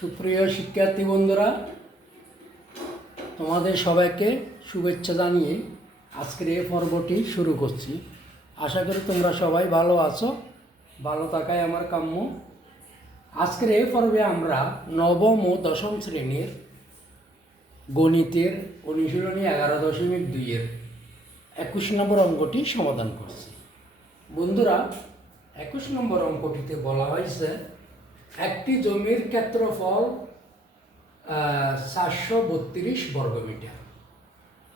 সুপ্রিয় শিক্ষার্থী বন্ধুরা, তোমাদের সবাইকে শুভেচ্ছা জানিয়ে আজকের এই পর্বটি শুরু করছি। আশা করি তোমরা সবাই ভালো আছো, ভালো থাকাই আমার কাম্য। আজকের এই পর্বে আমরা নবম ও দশম শ্রেণীর গণিতের অনুশীলনী 11.2-এর 21 নম্বর অঙ্কটি সমাধান করছি। বন্ধুরা, 21 নম্বর অঙ্কটিতে বলা হয়েছে একটি জমির ক্ষেত্রফল 432 বর্গমিটার।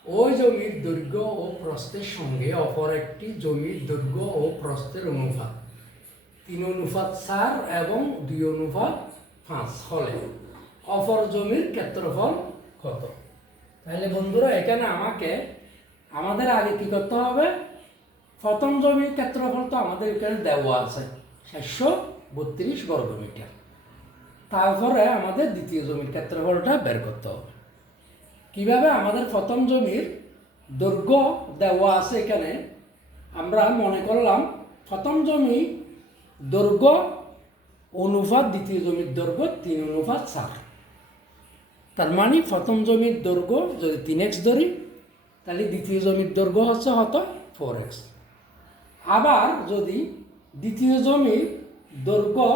ওই জমির দৈর্ঘ্য ও প্রস্থের সঙ্গে অপর একটি জমির দৈর্ঘ্য ও প্রস্থের অনুপাত 3:4 এবং 2:5 হলে অপর জমির ক্ষেত্রফল কত? তাহলে বন্ধুরা, এখানে আমাদের আগে কি করতে হবে? প্রথম জমির ক্ষেত্রফল তো আমাদের এখানে দেওয়া আছে 432 বর্গমিটার। তারপরে আমাদের দ্বিতীয় জমির ক্ষেত্রফলটা বের করতে হবে। কিভাবে? আমাদের প্রথম জমির দৈর্ঘ্য দেওয়া আছে এখানে, আমরা মনে করলাম প্রথম জমি দৈর্ঘ্য অনুপাত দ্বিতীয় জমির দৈর্ঘ্য 3:4। তার মানে প্রথম জমির দৈর্ঘ্য যদি 3x ধরি, তাহলে দ্বিতীয় জমির দৈর্ঘ্য হচ্ছে 4x। আবার যদি দ্বিতীয় জমির দৈর্ঘ্য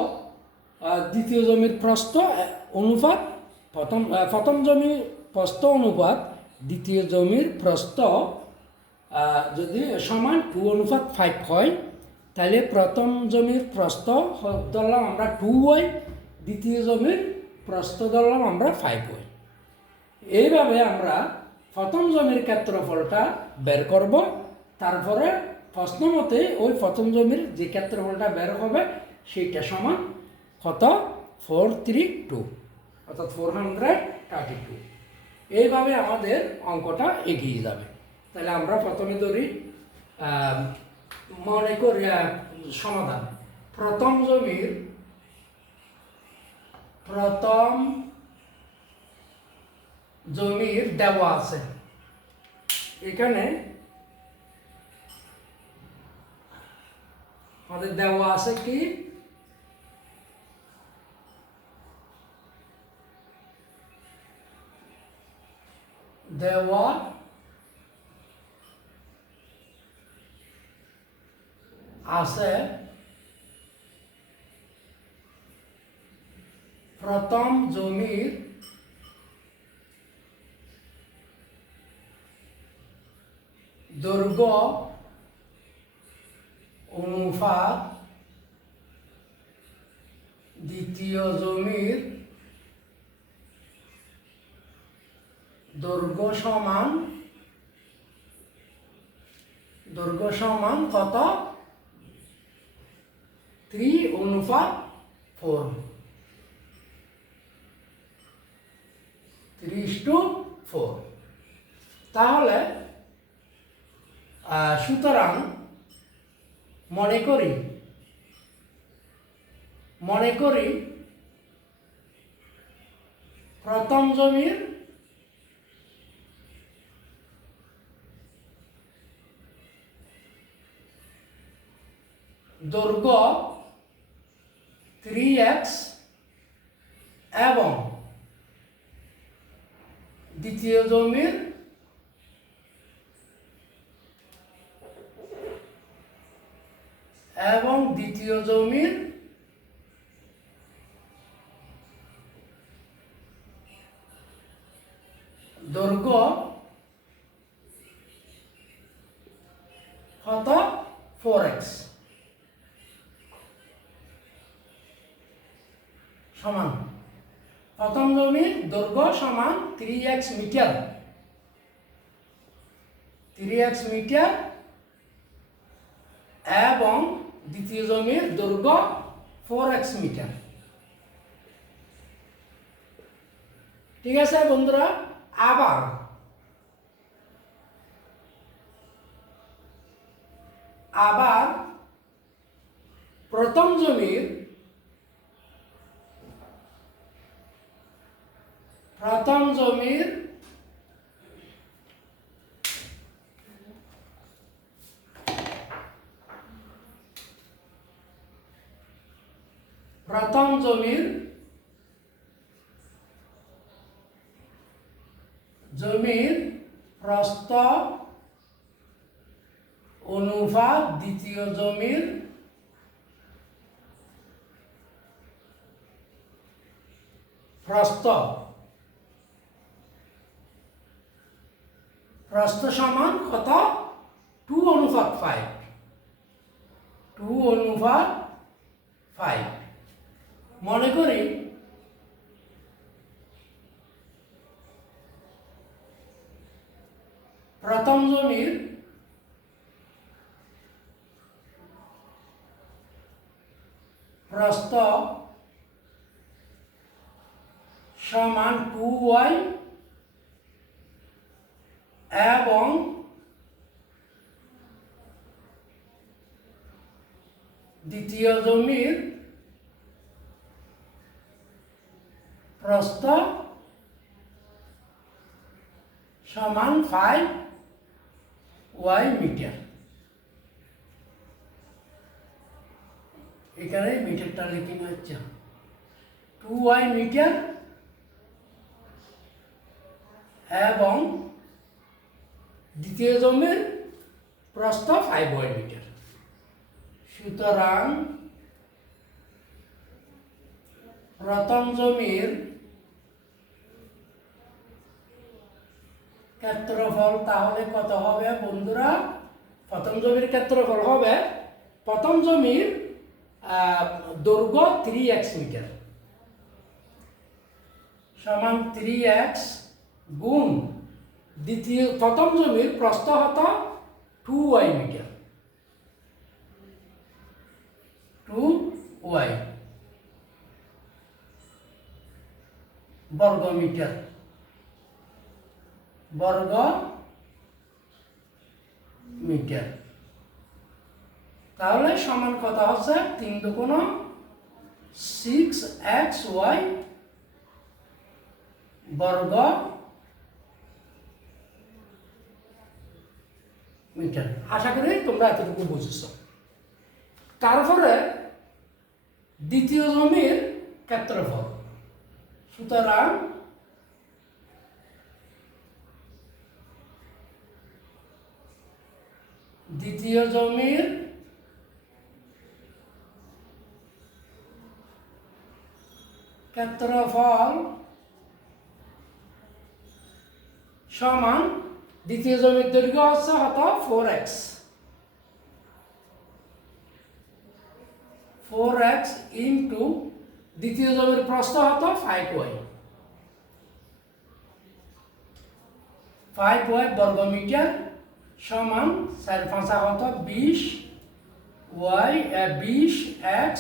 দ্বিতীয় জমির প্রস্থ অনুপাত প্রথম জমির প্রস্থ অনুপাত দ্বিতীয় জমির প্রস্থ যদি সমান 2:5 হয়, তাহলে প্রথম জমির প্রস্থ ধরলাম আমরা 2y, দ্বিতীয় জমির প্রস্থ ধরলাম আমরা 5y। এইভাবে আমরা প্রথম জমির ক্ষেত্রফলটা বের করব। তারপরে প্রশ্ন মতে ওই প্রথম জমির যে ক্ষেত্রফলটা বের হবে সেইটা সমান কত? 432, অর্থাৎ 432। এইভাবে আমাদের অঙ্কটা এগিয়ে যাবে। তাহলে আমরা প্রথমে ধরি, মনে করি সমাধান। প্রথম জমির দেওয়া আছে এখানে, আমাদের দেওয়া আছে কি? দেওয়া আছে প্রথম জমির দৈর্ঘ্য অনুপাত দ্বিতীয় জমির দৈর্ঘ্য সমান কত? 3:4, 3:4। তাহলে সুতরাং মনে করি প্রথম জমির দৈর্ঘ্য 3x এবং দ্বিতীয় জমির দৈর্ঘ্য কত? 4x সমান প্রথম জমির দৈর্ঘ্য সমান 3x মিটার এবং দ্বিতীয় জমির দৈর্ঘ্য 4x মিটার। ঠিক আছে বন্ধুরা? আবার প্রথম জমির প্রস্থ অনুপাত দ্বিতীয় জমির প্রস্থ সমান কত? 2:5। 2:5। মনে করি প্রথম জমির প্রস্থ সমান 2y এবং দ্বিতীয় জমির প্রস্থ সমান 5y মিটার। এখানে মিটারটা লিখে হচ্ছে 2y মিটার এবং দ্বিতীয় জমির প্রস্থ 5y মিটার। সুতরাং প্রথম জমির ক্ষেত্রফল তাহলে কত হবে বন্ধুরা? প্রথম জমির ক্ষেত্রফল হবে, প্রথম জমির দৈর্ঘ্য 3x মিটার সমান 3x গুণ প্রথম জমির প্রস্থ হতো 2y মিটার। 2y বর্গ মিটার তাহলে সমান কত হচ্ছে? 3 দুগুণ 6xy বর্গ মিটার। আশা করি তোমরা এতটুকু বুঝেছ। তারপরে দ্বিতীয় জমির ক্ষেত্রফল, সুতরাং দ্বিতীয় জমির ক্ষেত্রফল সমান দ্বিতীয় জমির দৈর্ঘ্য হচ্ছে 4x। 4x ইন্টু দ্বিতীয় জমির প্রস্থ 5y। 5y বর্গ মিটার সমান 4×5 20x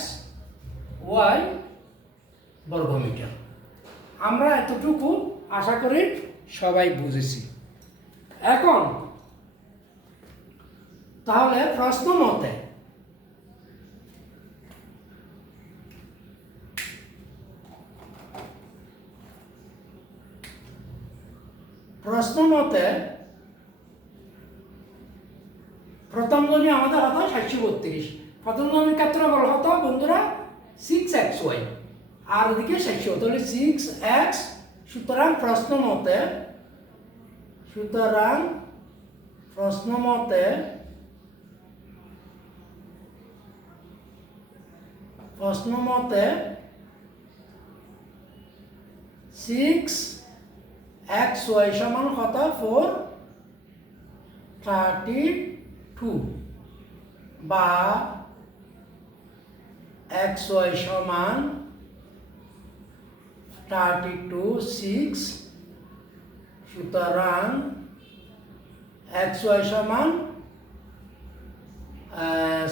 y বর্গ মিটার। আমরা এতটুকু আশা করি সবাই বুঝেছি। এখন তাহলে প্রশ্ন মতে প্রথম জমি আমাদের হতো 732। প্রথম জমির ক্ষেত্রফল হতো বন্ধুরা 6xy আর ওদিকে 700, তাহলে 6x। সুতরাং প্রশ্ন মতে 6xy সমান কত? 432 বা xy সমান 32 6। সুতরাং xy সমান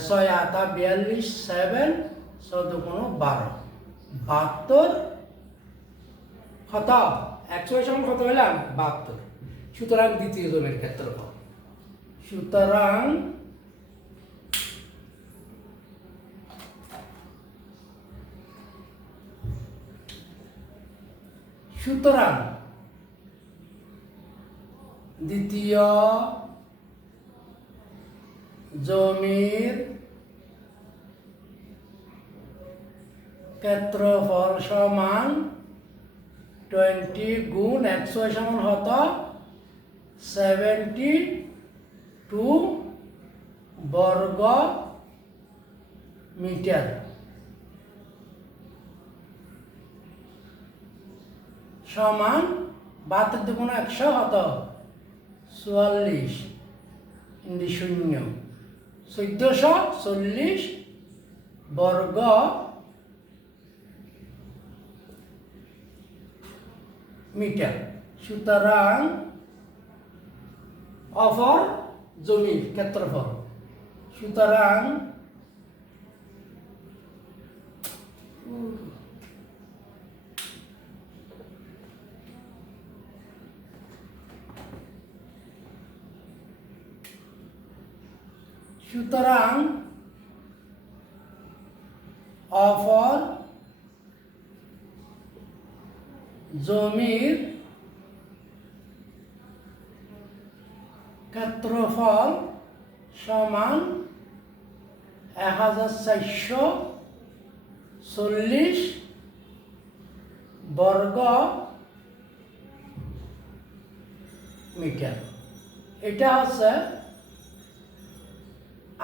6×8 42 7 14×12 72 কত? xy সমান কত পেলাম? 72। সুতরাং দ্বিতীয় জমির ক্ষেত্রফল, সুতরাং দ্বিতীয় জমির ক্ষেত্রফল সমান 20 গুণ xy সমান হতো 72 বর্গ মিটার সমান 72 দুগুণ 100 হত 44 ইন্দি শূন্য 1440 বর্গ মিটার। সুতরাং অপর জমির ক্ষেত্রফল, সুতরাং অপর জমির ক্ষেত্রফল সমান 1440 বর্গ মিটার। এটা হচ্ছে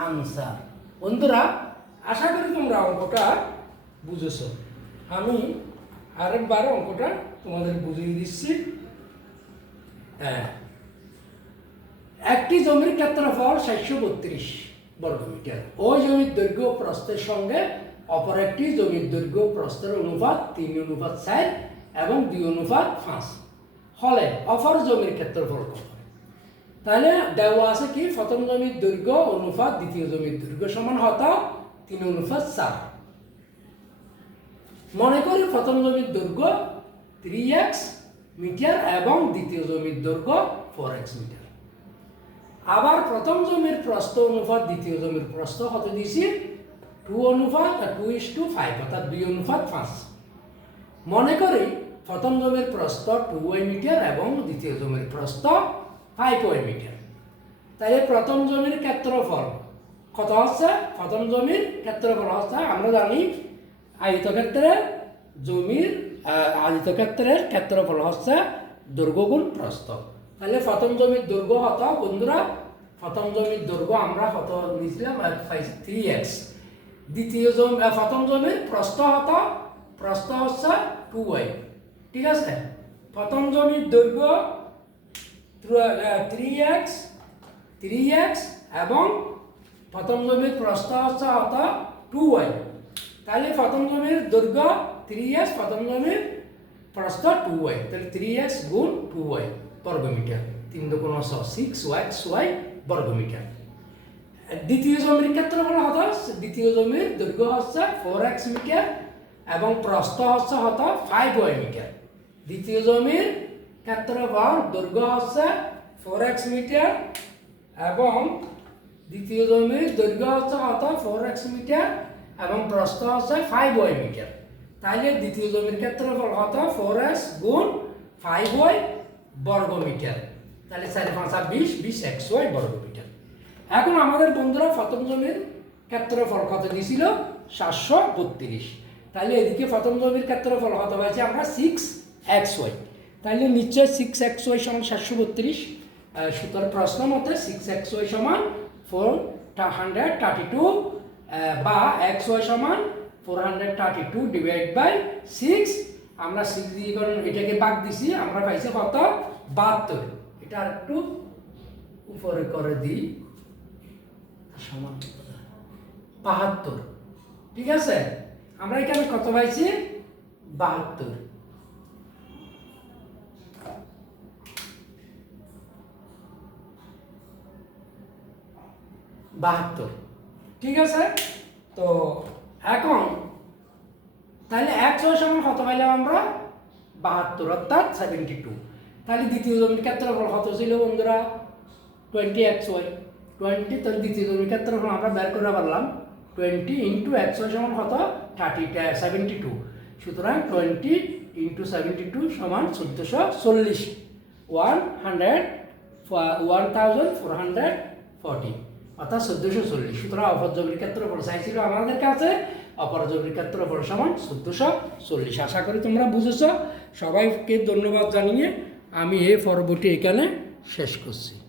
আনসার। বন্ধুরা, আশা করি তোমরা অঙ্কটা বুঝেছ। আমি আরেকবার অঙ্কটা তোমাদের বুঝিয়ে দিচ্ছি। একটি জমির ক্ষেত্রফল 732 বর্গমিটার। ওই জমির দৈর্ঘ্য প্রস্থের সঙ্গে অপর একটি জমির দৈর্ঘ্য প্রস্থের অনুপাত 3:4 এবং 2:5 হলে অপর জমির ক্ষেত্রফল কত? তাহলে দেওয়া আছে কি, প্রথম জমির দৈর্ঘ্য অনুপাত দ্বিতীয় জমির দৈর্ঘ্য সমান হতো 3:4। মনে করি প্রথম জমির দৈর্ঘ্য 3x মিটার এবং দ্বিতীয় জমির দৈর্ঘ্য 4x মিটার। আবার প্রথম জমির প্রস্থ অনুপাত দ্বিতীয় জমির প্রস্থ কত দিয়েছি, 2:5 অর্থাৎ 2:5। মনে করি প্রথম জমির প্রস্থ 2y মিটার এবং দ্বিতীয় জমির প্রস্থ 5y মিটার। তাহলে প্রথম জমির ক্ষেত্রফল কত হচ্ছে? প্রথম জমির ক্ষেত্রফল হচ্ছে, আমরা জানি আয়তক্ষেত্রের ক্ষেত্রফল হচ্ছে দৈর্ঘ্য গুণ প্রস্থ। তাহলে প্রথম জমির দৈর্ঘ্য হতো, বন্ধুরা, প্রথম জমির দৈর্ঘ্য আমরা কত নিয়েছিলাম, 3x। প্রথম জমির প্রস্থ হচ্ছে 2y। ঠিক আছে, প্রথম জমির দৈর্ঘ্য 3x এবং প্রথম জমির প্রস্থ হচ্ছে 2y। তাহলে প্রথম জমির দৈর্ঘ্য 3x, প্রথম জমির প্রস্থ 2y। তাহলে 3x গুণ 2y বর্গমিটার, 3×6 6y বর্গমিটার। দ্বিতীয় জমির ক্ষেত্রফল হতো, দ্বিতীয় জমির দৈর্ঘ্য হচ্ছে 4x মিটার এবং প্রস্থ হচ্ছে 5y মিটার। দ্বিতীয় জমির ক্ষেত্রফল দৈর্ঘ্য হচ্ছে 4x মিটার এবং দ্বিতীয় জমির দৈর্ঘ্য হচ্ছে 4x মিটার এবং প্রস্থ হচ্ছে 5y মিটার। তাহলে দ্বিতীয় জমির ক্ষেত্রফল হতো 4x গুণ 5y বর্গমিটার। তাহলে 4×5 20xy বর্গমিটার। এখন আমাদের বন্ধুরা প্রথম জমির ক্ষেত্রফল কত দিয়েছিল, 732। তাহলে এদিকে প্রথম জমির ক্ষেত্রফল কত হয়েছে আমরা 6xy। তাহলে নিশ্চয় 6xy সমান 732। সুতরাং প্রশ্ন মতে 6xy সমান 432 বা xy সমান 432/6। আমরা 6 দিয়ে এটাকে ভাগ দিছি, আমরা পাইছি কত, 72। এটা একটু উপরে করে দিই, সমান 72। ঠিক আছে, আমরা এখানে কত পাইছি, 72। ঠিক আছে, তো এখন তাহলে xy সমান কত পাইলাম আমরা, 72 অর্থাৎ 72। তাহলে দ্বিতীয় জমির ক্ষেত্রফল কত ছিল বন্ধুরা, 20xy 20। তাহলে দ্বিতীয় জমির ক্ষেত্রফল আমরা বের করে পারলাম 20 × xy সমান কত, 72। সুতরাং 20 × 72 সমান 1440, 1440 অর্থাৎ 1440। সুতরাং অপর জমির ক্ষেত্রফল চাইছিল আমাদের কাছে, অপর জমির ক্ষেত্রফল সমান 1440। আশা করি তোমরা বুঝেছ। সবাইকে ধন্যবাদ জানিয়ে আমি এই পর্বটি এখানে শেষ করছি।